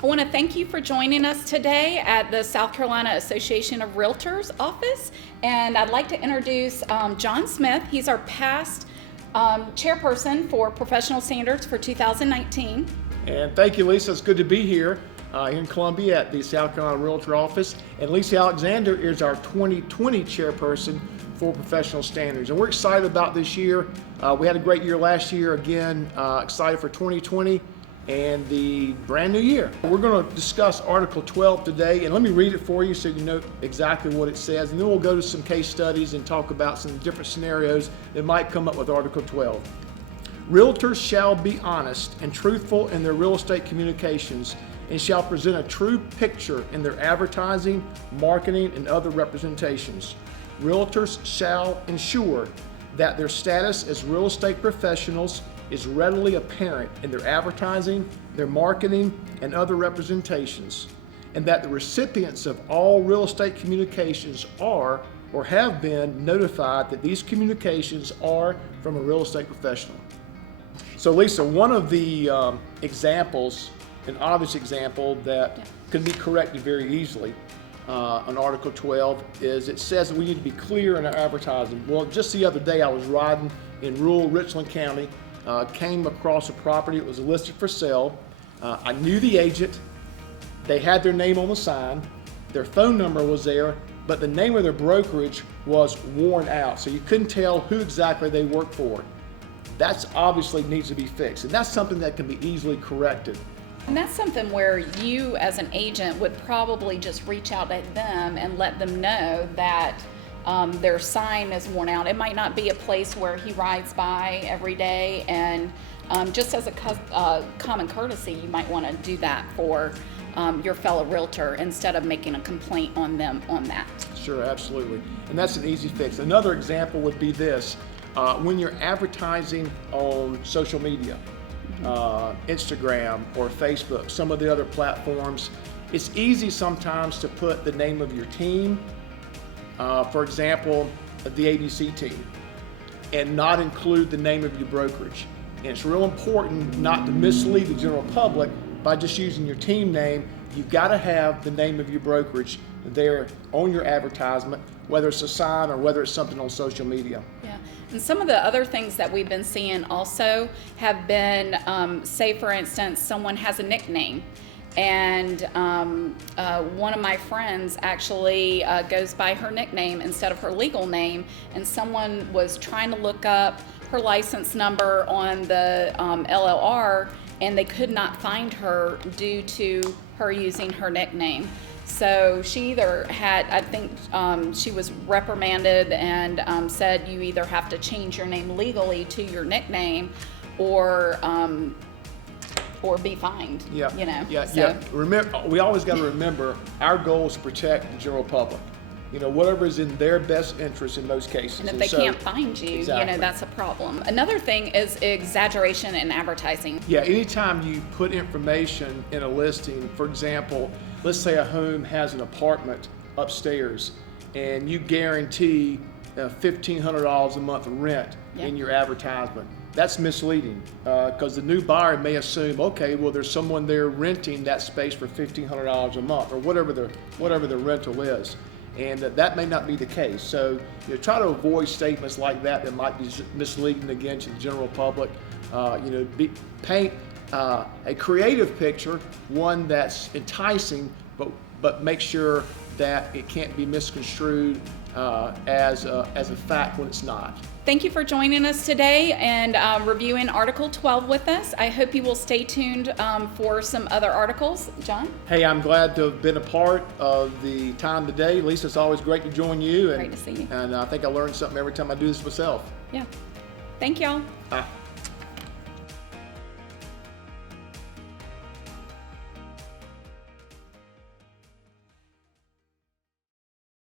I want to thank you for joining us today at the South Carolina Association of Realtors office. And I'd like to introduce John Smith. He's our past chairperson for professional standards for 2019. And thank you, Lisa. It's good to be here in Columbia at the South Carolina Realtor office. And Lisa Alexander is our 2020 chairperson for professional standards. And we're excited about this year. We had a great year last year. Again, excited for 2020 and the brand new year. We're going to discuss Article 12 today, and let me read it for you so you know exactly what it says, and then we'll go to some case studies and talk about some different scenarios that might come up with Article 12. Realtors shall be honest and truthful in their real estate communications and shall present a true picture in their advertising, marketing, and other representations. Realtors shall ensure that their status as real estate professionals is readily apparent in their advertising, their marketing, and other representations, and that the recipients of all real estate communications are or have been notified that these communications are from a real estate professional. So Lisa, one of the examples, an obvious example that can be corrected very easily on Article 12 is it says that we need to be clear in our advertising. Well, just the other day I was riding in rural Richland County, came across a property that was listed for sale. I knew the agent. They had their name on the sign. Their phone number was there, but the name of their brokerage was worn out, so you couldn't tell who exactly they worked for. That's obviously needs to be fixed, and that's something that can be easily corrected. And that's something where you as an agent would probably just reach out to them and let them know that their sign is worn out. It might not be a place where he rides by every day, and just as a common courtesy, you might want to do that for your fellow realtor instead of making a complaint on them on that. Sure, absolutely. And that's an easy fix. Another example would be this. When you're advertising on social media, Instagram or Facebook, some of the other platforms, it's easy sometimes to put the name of your team, for example, the ABC team, and not include the name of your brokerage. And it's real important not to mislead the general public by just using your team name. You've got to have the name of your brokerage there on your advertisement, whether it's a sign or whether it's something on social media. Yeah, and some of the other things that we've been seeing also have been, say for instance, someone has a nickname, and one of my friends actually goes by her nickname instead of her legal name, and someone was trying to look up her license number on the LLR, and they could not find her due to her using her nickname. So she either had, I think she was reprimanded and said you either have to change your name legally to your nickname or be fined. Yeah. You know. Yeah. So. Yeah. Remember, we always got to remember our goal is to protect the general public. You know, whatever is in their best interest in most cases. And if they can't find you, exactly. You know, that's a problem. Another thing is exaggeration in advertising. Yeah, anytime you put information in a listing, for example, let's say a home has an apartment upstairs and you guarantee $1,500 a month of rent in your advertisement. That's misleading because the new buyer may assume, okay, well, there's someone there renting that space for $1,500 a month or whatever the rental is. And that may not be the case. So try to avoid statements like that might be misleading again to the general public. Paint a creative picture, one that's enticing, but make sure that it can't be misconstrued as a fact when it's not. Thank you for joining us today and reviewing Article 12 with us. I hope you will stay tuned for some other articles. John? Hey, I'm glad to have been a part of the time today. Lisa, it's always great to join you. Great to see you. And I think I learn something every time I do this myself. Yeah. Thank y'all. Bye.